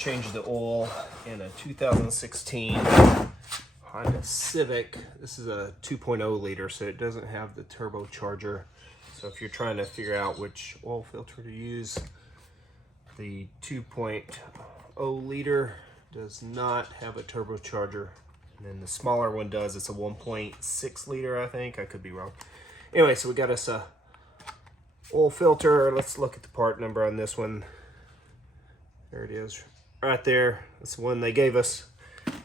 change the oil in a 2016 Honda Civic. This is a 2.0 liter, so it doesn't have the turbocharger. So if you're trying to figure out which oil filter to use, the 2.0 liter does not have a turbocharger. And then the smaller one does. It's a 1.6 liter, I think. I could be wrong. Anyway, so we got us a oil filter. Let's look at the part number on this one. There it is, right there. That's the one they gave us.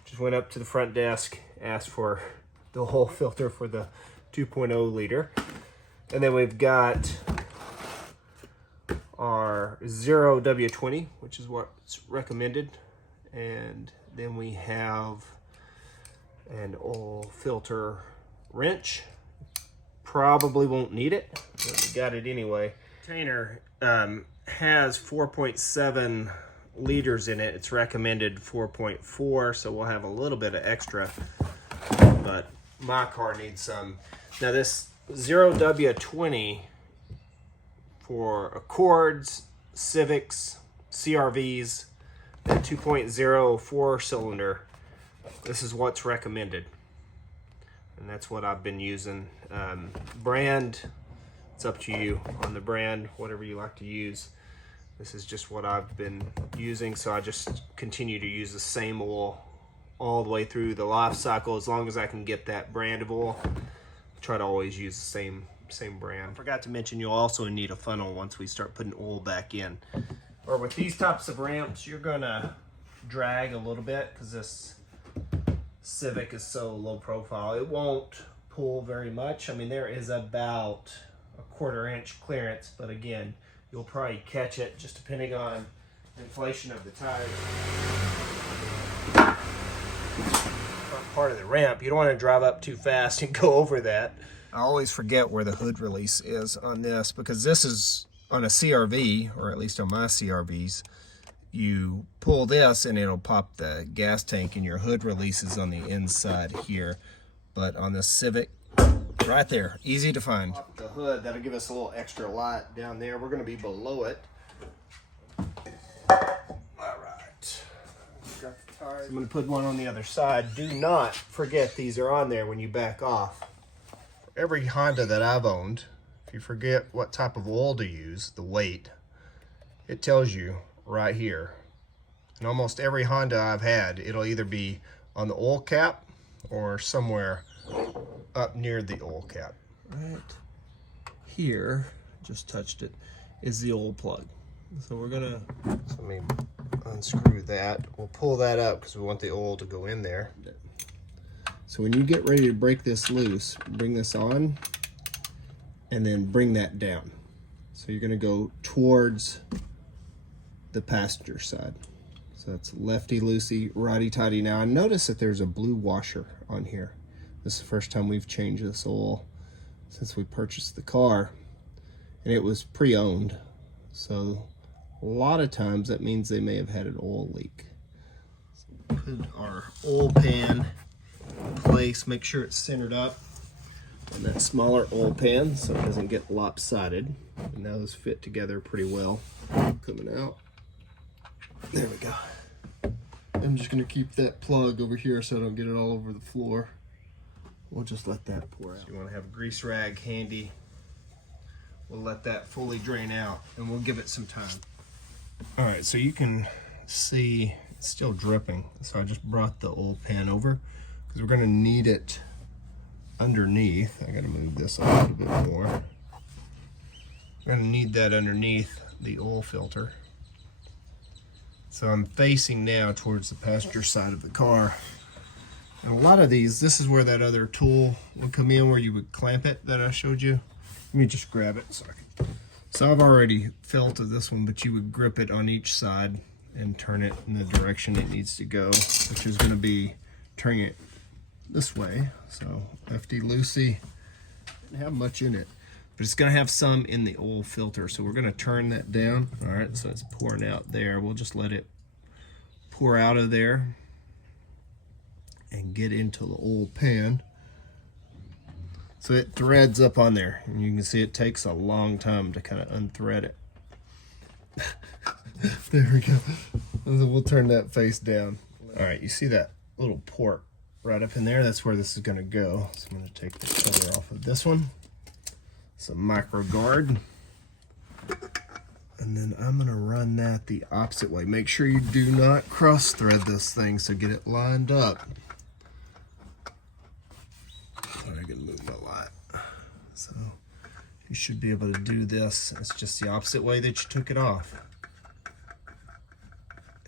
Just went up to the front desk, asked for the oil filter for the 2.0 liter. And then we've got our 0W20, which is what's recommended. And then we have an oil filter wrench. Probably won't need it, but we got it anyway. Container has 4.7 liters in it. It's recommended 4.4, so we'll have a little bit of extra, but my car needs some. Now this 0W20 for Accords, Civics, CRVs, and 2.0 4-cylinder, this is what's recommended. And that's what I've been using. Brand, it's up to you on the brand, whatever you like to use. This is just what I've been using, so I just continue to use the same oil all the way through the life cycle. As long as I can get that brand of oil, try to always use the same brand. I forgot to mention you'll also need a funnel once we start putting oil back in. Or with these types of ramps, you're gonna drag a little bit because this Civic is so low profile. It won't pull very much. I mean, there is about a 1/4 inch clearance, but again, you'll probably catch it just depending on inflation of the tires. Part of the ramp, you don't want to drive up too fast and go over that. I always forget where the hood release is on this, because this is on a CRV, or at least on my CRVs. You pull this and it'll pop the gas tank, and your hood release is on the inside here. But on the Civic, right there, easy to find. Pop the hood, that'll give us a little extra light down there. We're gonna be below it. All right. So I'm gonna put one on the other side. Do not forget these are on there when you back off. For every Honda that I've owned, if you forget what type of oil to use, the weight, it tells you right here. And almost every Honda I've had, it'll either be on the oil cap or somewhere up near the oil cap. Right here, just touched it, is the oil plug. So we're gonna, so let me unscrew that. We'll pull that up because we want the oil to go in there. So when you get ready to break this loose, bring this on and then bring that down. So you're gonna go towards the passenger side. So it's lefty-loosey, righty-tighty. Now I notice that there's a blue washer on here. This is the first time we've changed this oil since we purchased the car, and it was pre-owned. So a lot of times that means they may have had an oil leak. So put our oil pan in place, make sure it's centered up on that smaller oil pan so it doesn't get lopsided. And those fit together pretty well. Coming out. There we go. I'm just gonna keep that plug over here so I don't get it all over the floor. We'll just let that pour out. So you wanna have a grease rag handy. We'll let that fully drain out and we'll give it some time. All right, so you can see it's still dripping. So I just brought the oil pan over because we're gonna need it underneath. I gotta move this a little bit more. We're gonna need that underneath the oil filter. So I'm facing now towards the passenger side of the car. And a lot of these, this is where that other tool would come in where you would clamp it that I showed you. Let me just grab it. So I've already felted this one, but you would grip it on each side and turn it in the direction it needs to go, which is gonna be turning it this way. So lefty-loosey, didn't have much in it, but it's gonna have some in the oil filter. So we're gonna turn that down. All right, so it's pouring out there. We'll just let it pour out of there and get into the oil pan. So it threads up on there, and you can see it takes a long time to kind of unthread it. There we go. And then we'll turn that face down. All right, you see that little port right up in there? That's where this is gonna go. So I'm gonna take the cover off of this one. It's a micro guard. And then I'm gonna run that the opposite way. Make sure you do not cross thread this thing, so get it lined up. I'm gonna move my light. So you should be able to do this. It's just the opposite way that you took it off.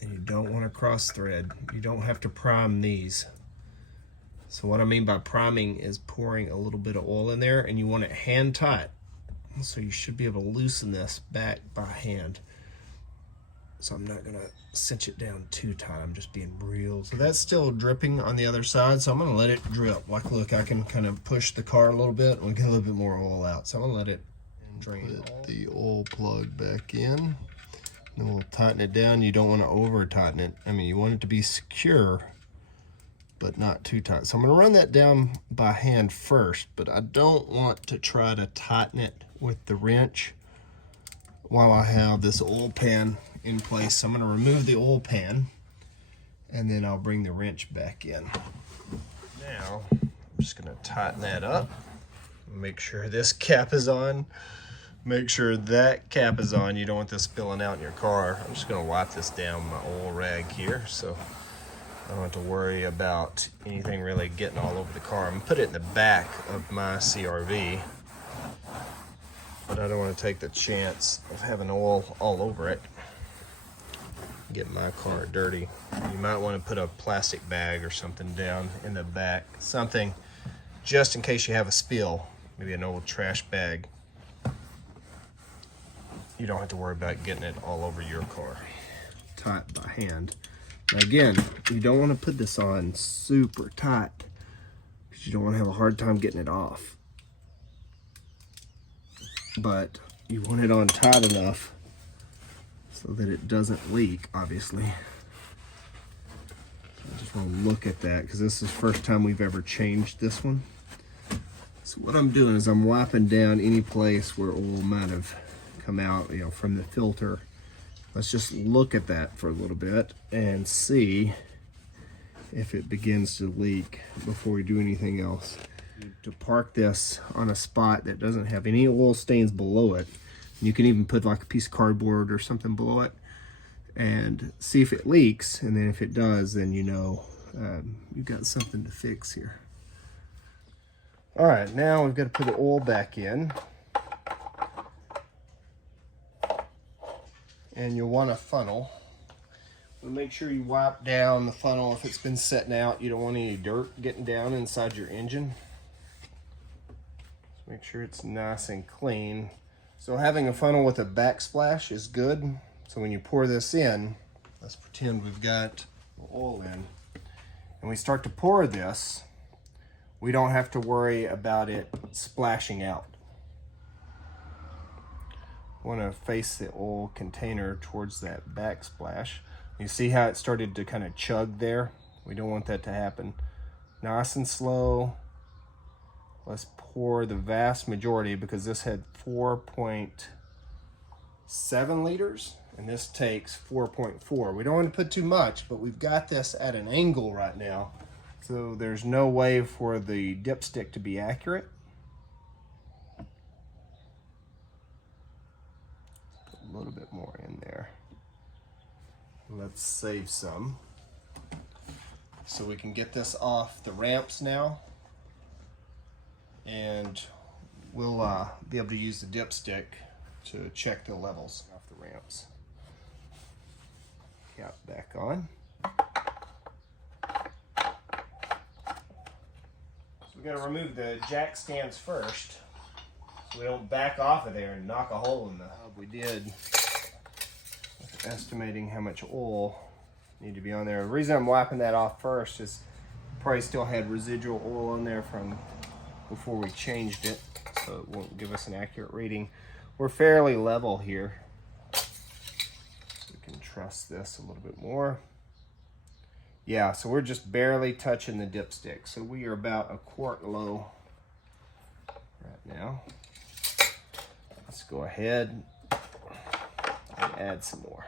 And you don't want to cross thread. You don't have to prime these. So what I mean by priming is pouring a little bit of oil in there, and you want it hand tight. So you should be able to loosen this back by hand. So I'm not gonna cinch it down too tight. I'm just being real. So that's still dripping on the other side, so I'm gonna let it drip. Like, look, I can kind of push the car a little bit and we'll get a little bit more oil out. So I'm gonna let it drain. Put the oil plug back in. Then we'll tighten it down. You don't want to over tighten it. I mean, you want it to be secure, but not too tight. So I'm gonna run that down by hand first, but I don't want to try to tighten it with the wrench while I have this oil pan in place. So I'm gonna remove the oil pan and then I'll bring the wrench back in. Now, I'm just gonna tighten that up. Make sure this cap is on. Make sure that cap is on. You don't want this spilling out in your car. I'm just gonna wipe this down with my oil rag here, so I don't have to worry about anything really getting all over the car. I'm gonna put it in the back of my CRV, but I don't want to take the chance of having oil all over it. Get my car dirty. You might want to put a plastic bag or something down in the back, something just in case you have a spill, maybe an old trash bag. You don't have to worry about getting it all over your car. Tight by hand. Now again, you don't want to put this on super tight because you don't want to have a hard time getting it off. But you want it on tight enough so that it doesn't leak, obviously. I just want to look at that because this is the first time we've ever changed this one. So what I'm doing is I'm wiping down any place where oil might have come out, you know, from the filter. Let's just look at that for a little bit and see if it begins to leak before we do anything else. To park this on a spot that doesn't have any oil stains below it, you can even put like a piece of cardboard or something below it and see if it leaks, and then if it does, then you know you've got something to fix here. All right, now we've got to put the oil back in. And you'll want a funnel. Make sure you wipe down the funnel if it's been setting out. You don't want any dirt getting down inside your engine. Make sure it's nice and clean. So having a funnel with a backsplash is good. So when you pour this in, let's pretend we've got the oil in, and we start to pour this, we don't have to worry about it splashing out. Want to face the oil container towards that backsplash. You see how it started to kind of chug there? We don't want that to happen. Nice and slow. Let's pour the vast majority, because this had 4.7 liters and this takes 4.4. We don't want to put too much, but we've got this at an angle right now, so there's no way for the dipstick to be accurate. A little bit more in there. Let's save some so we can get this off the ramps now, and we'll be able to use the dipstick to check the levels off the ramps. Cap back on. So we got to remove the jack stands first, so we don't back off of there and knock a hole in the hub. We did, estimating how much oil need to be on there. The reason I'm wiping that off first is probably still had residual oil on there from before we changed it, so it won't give us an accurate reading. We're fairly level here, so we can trust this a little bit more. Yeah, so we're just barely touching the dipstick, so we are about a quart low right now. Let's go ahead and add some more.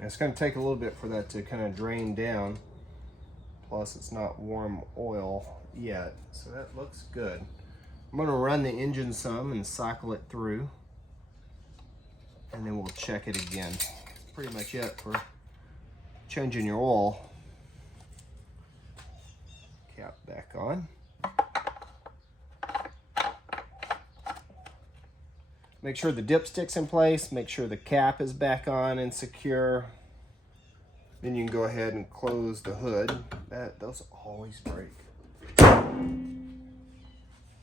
And it's going to take a little bit for that to kind of drain down. Plus, it's not warm oil yet, so that looks good. I'm going to run the engine some and cycle it through, and then we'll check it again. That's pretty much it for changing your oil. Cap back on. Make sure the dipstick's in place. Make sure the cap is back on and secure. Then you can go ahead and close the hood. Those always break.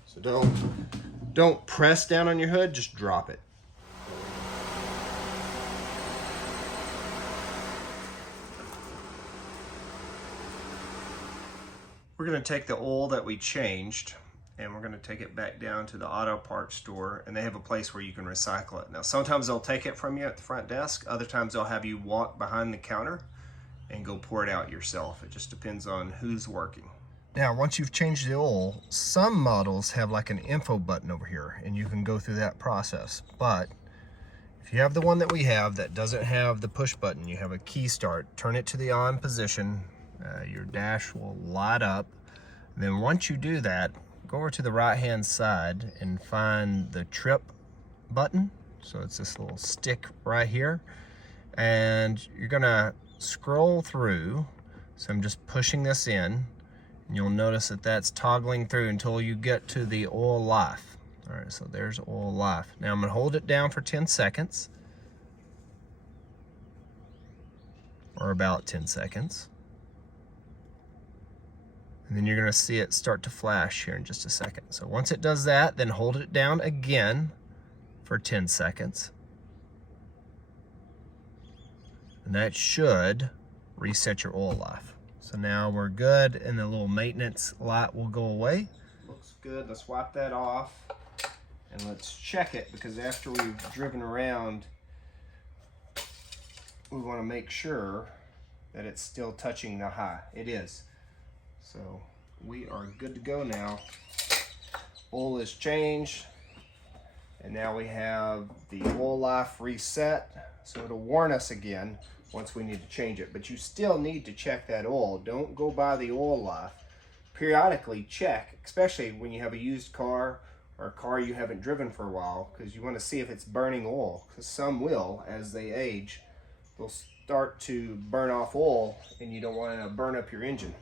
So don't press down on your hood, just drop it. We're going to take the oil that we changed and we're going to take it back down to the auto parts store, and they have a place where you can recycle it. Now sometimes they'll take it from you at the front desk, other times they'll have you walk behind the counter and go pour it out yourself. It just depends on who's working. Now once you've changed the oil, some models have like an info button over here and you can go through that process. But if you have the one that we have that doesn't have the push button, you have a key start, turn it to the on position, your dash will light up. And then once you do that, go over to the right hand side and find the trip button. So it's this little stick right here, and you're gonna scroll through. So I'm just pushing this in, and you'll notice that that's toggling through until you get to the oil life. All right, so there's oil life. Now I'm gonna hold it down for 10 seconds, or about 10 seconds. And then you're gonna see it start to flash here in just a second. So once it does that, then hold it down again for 10 seconds. And that should reset your oil life. So now we're good, and the little maintenance light will go away. Looks good. Let's wipe that off and let's check it, because after we've driven around, we want to make sure that it's still touching the high. It is. So we are good to go now. Oil is changed, and now we have the oil life reset. So it'll warn us again once we need to change it, but you still need to check that oil. Don't go by the oil life. Periodically check, especially when you have a used car or a car you haven't driven for a while, because you want to see if it's burning oil, because some will. As they age, they'll start to burn off oil, and you don't want to burn up your engine.